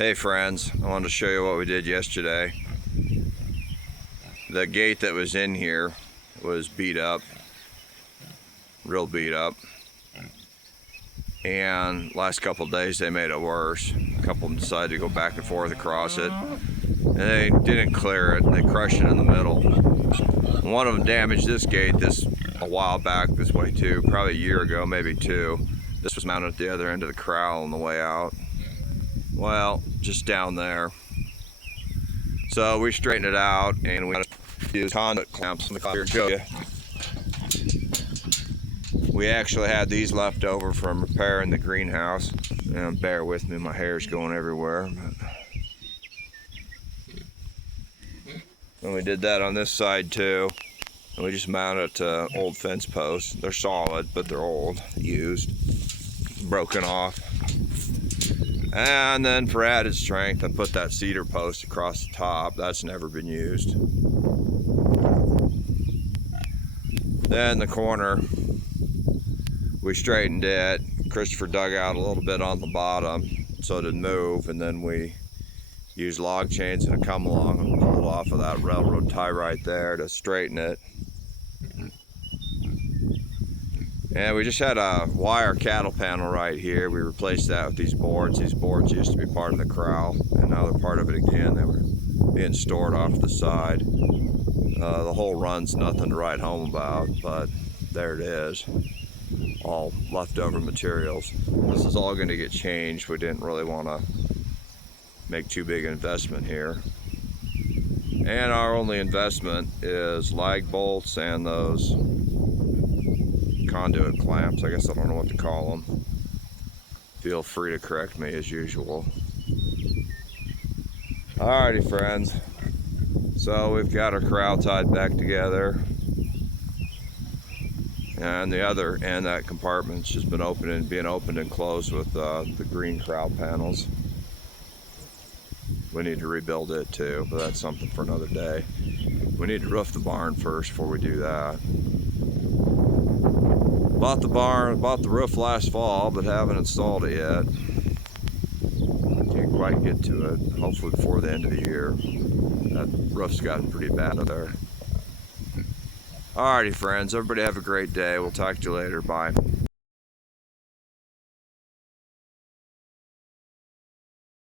Hey friends, I wanted to show you what we did yesterday. The gate that was in here was beat up, real beat up, and last couple of days they made it worse. A couple of them decided to go back and forth across it, and they didn't clear it, and they crushed it in the middle. One of them damaged this gate a while back this way too, probably a year ago, maybe two. This was mounted at the other end of the corral on the way out. Well, just down there. So we straightened it out and we used conduit clamps. Let me here and show you. We actually had these left over from repairing the greenhouse. And bear with me, my hair's going everywhere. And we did that on this side too. And we just mounted it to old fence posts. They're solid, but they're old, used, broken off. And then for added strength, I put that cedar post across the top. That's never been used. Then the corner, we straightened it. Christopher dug out a little bit on the bottom so it didn't move, and then we used log chains and a come along and pulled off of that railroad tie right there to straighten it. And we just had a wire cattle panel right here. We replaced that with these boards. These boards used to be part of the corral, and now they're part of it again. They were being stored off to the side. The whole run's nothing to write home about, but there it is. All leftover materials. This is all going to get changed. We didn't really want to make too big an investment here. And our only investment is lag bolts and those conduit clamps. I guess I don't know what to call them. Feel free to correct me as usual. Alrighty friends, so we've got our corral tied back together, and the other end, that compartment's just been being opened and closed with the green corral panels. We need to rebuild it too, but that's something for another day. We need to roof the barn first before we do that. Bought the roof last fall, but haven't installed it yet. Can't quite get to it. Hopefully before the end of the year. That roof's gotten pretty bad out there. Alrighty friends, everybody have a great day. We'll talk to you later. Bye.